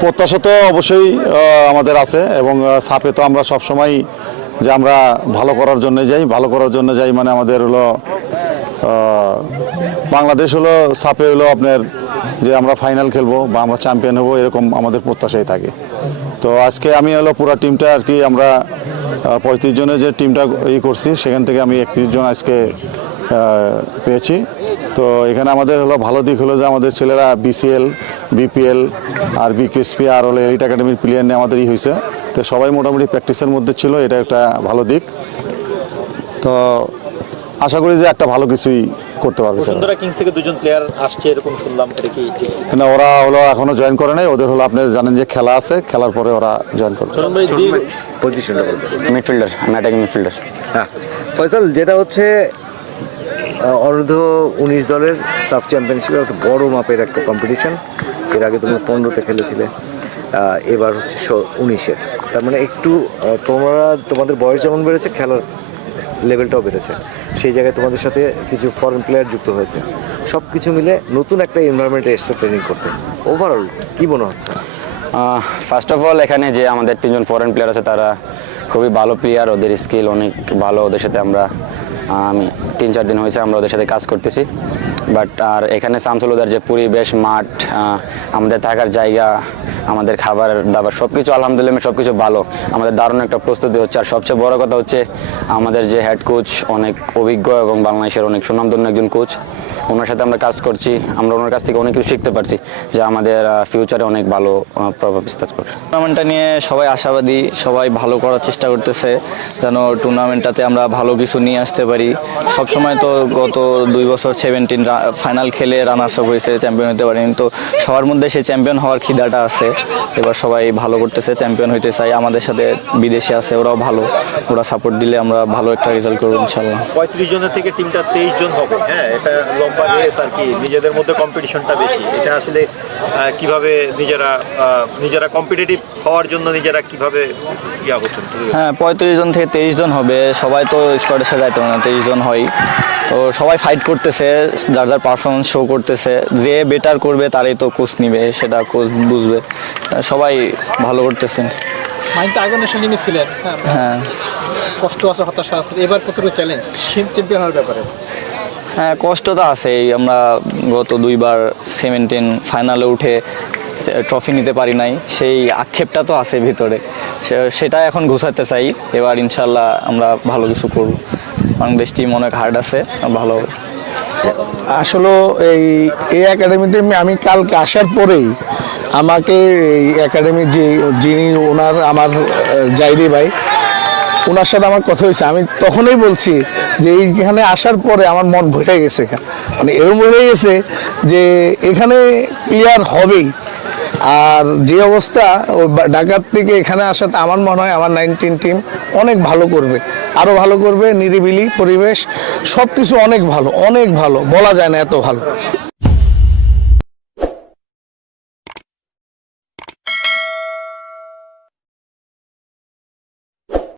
প্রত্যাশা তো অবশ্যই আমাদের আছে এবং সাপে তো আমরা সবসময় যে আমরা ভালো করার জন্য যাই, ভালো করার জন্য যাই মানে আমাদের হলো বাংলাদেশ হলো, সাপে হলো আপনার যে আমরা ফাইনাল খেলব বা আমরা চ্যাম্পিয়ন হব এরকম আমাদের প্রত্যাশাই থাকে। তো আজকে আমি হলো পুরো টিমটা আর কি আমরা পঁয়ত্রিশ জনের যে টিমটা ই করছি, সেখান থেকে আমি একত্রিশ জন আজকে পেয়েছি। তো এখানে আমাদের হলো ভালো দিক হলো যে আমাদের ছেলেরা বিসিএল বিপিএল আর বিকেএসপি আর হলো এলিট একাডেমির প্লেয়ার নিয়ে আমাদের ই হয়েছে তো সবাই মোটামুটি প্র্যাকটিসের মধ্যে ছিল এটা একটা ভালো দিক। তো আশা করি যে একটা ভালো কিছুই করতে পারবে বসুন্ধরা কিংস থেকে দুজন প্লেয়ার আসছে এরকম শুনলাম এটা কি ঠিক? না ওরা হলো এখনও জয়েন করে নাই ওদের হলো আপনি জানেন যে খেলা আছে খেলার পরে ওরা জয়েন করবে। পজিশনটা মিডফিল্ডার আমি অ্যাটাকিং মিডফিল্ডার হ্যাঁ। ফয়সাল যেটা হচ্ছে অনূর্ধ্ব উনিশ দলের সাব চ্যাম্পিয়নশিপ একটা বড় মাপের একটা কম্পিটিশন এর আগে তোমরা পনেরোতে খেলেছিলে এবার হচ্ছে উনিশের। তার মানে একটু তোমরা, তোমাদের বয়স যেমন বেড়েছে, খেলার লেভেলটাও বেড়েছে। সেই জায়গায় তোমাদের সাথে কিছু ফরেন প্লেয়ার যুক্ত হয়েছে। সব কিছু মিলে নতুন একটা এনভায়রনমেন্টে এসছে ট্রেনিং করতে। ওভারঅল কি মনে হচ্ছে? ফার্স্ট অফ অল এখানে যে আমাদের তিনজন ফরেন প্লেয়ার আছে, তারা খুবই ভালো প্লেয়ার ওদের স্কিল অনেক ভালো, ওদের সাথে আমরা তিন, চার দিন হয়েছে আমরা ওদের সাথে কাজ করতেছি। বাট আর এখানে শামসুলুদার যে পরিবেশ মাঠ আমাদের থাকার জায়গা আমাদের খাবার, দাবার সব কিছু আলহামদুলিল্লাহ সব কিছু ভালো। আমাদের দারুণ একটা প্রস্তুতি হচ্ছে। আর সবচেয়ে বড় কথা হচ্ছে, আমাদের যে হেড কোচ অনেক অভিজ্ঞ এবং বাংলাদেশের অনেক সুনামধন্য একজন কোচ ওনার সাথে আমরা কাজ করছি। আমরা ওনার কাছ থেকে অনেক কিছু শিখতে পারছি, যে আমাদের ফিউচারে অনেক ভালো প্রভাব বিস্তার করবে। টুর্নামেন্টটা নিয়ে সবাই আশাবাদী, সবাই ভালো করার চেষ্টা করতেছে, যেন টুর্নামেন্টটাতে আমরা ভালো কিছু নিয়ে আসতে পারি। সবসময় তো গত দুই বছর সেভেন্টিন ফাইনাল খেলে রানার্স আপ হয়েছে চ্যাম্পিয়ন হতে পারিনি। তো সবার মধ্যে সেই চ্যাম্পিয়ন হওয়ার খিদাটা আছে। এবার সবাই ভালো করতেছে চ্যাম্পিয়ন হইতে চাই আমাদের সাথে বিদেশে আছে ওরাও ভালো। ওরা সাপোর্ট দিলে আমরা ভালো একটা রেজাল্ট করব ইনশাল্লাহ পঁয়ত্রিশ জনের থেকে টিমটা তেইশ জন হবে হ্যাঁ? এটা লম্বা রেস আর কি নিজেদের মধ্যে কম্পিটিশনটা বেশি। এটা আসলে কীভাবে নিজেরা নিজেরা কম্পিটিটিভ হওয়ার জন্য নিজেরা কীভাবে ইয়া হচ্ছেন হ্যাঁ পঁয়ত্রিশ জন থেকে তেইশ জন হবে সবাই তো স্কোয়াডের সাথে যাইতে পারে না তেইশ জন হয়। তো সবাই ফাইট করতেছে যার যার পারফরমেন্স শো করতেছে যে বেটার করবে তারই তো কোচ নিবে সেটা কোচ বুঝবে। সবাই ভালো করতেছেন। মাইন্ড তো আগে ন্যাশনাল টিমে ছিলেন। হ্যাঁ হ্যাঁ। কষ্ট আছে হতাশা আছে এবার কতটুকু চ্যালেঞ্জ চ্যাম্পিয়ন হওয়ার ব্যাপারে। হ্যাঁ কষ্ট তো আছেই। আমরা গত দুইবার সেভেন্টিন ফাইনালে উঠে ট্রফি নিতে পারি নাই। সেই আক্ষেপটা তো আছে ভিতরে। সে- সেটা এখন ঘুষাতে চাই। এবার ইনশাল্লাহ আমরা ভালো কিছু করব। বাংলাদেশ টিম অনেক হার্ড আছে ভালো হবে। আসলে এই এই একাডেমিতে আমি কালকে আসার পরেই আমাকে একাডেমি যে যিনি ওনার আমার জাইরি ভাই, ওনার সাথে আমার কথা হয়েছে। আমি তখনই বলছি যে এইখানে আসার পরে আমার মন ভরে গেছে। মানে এরকম হয়ে গেছে যে এখানে প্লেয়ার হবেই। আর যে অবস্থা ঢাকার থেকে এখানে আসাতে আমার মনে হয় আমার নাইনটিন টিম অনেক ভালো করবে। আরও ভালো করবে, নিরিবিলি পরিবেশ সব কিছু অনেক ভালো অনেক ভালো, বলা যায় না এত ভালো।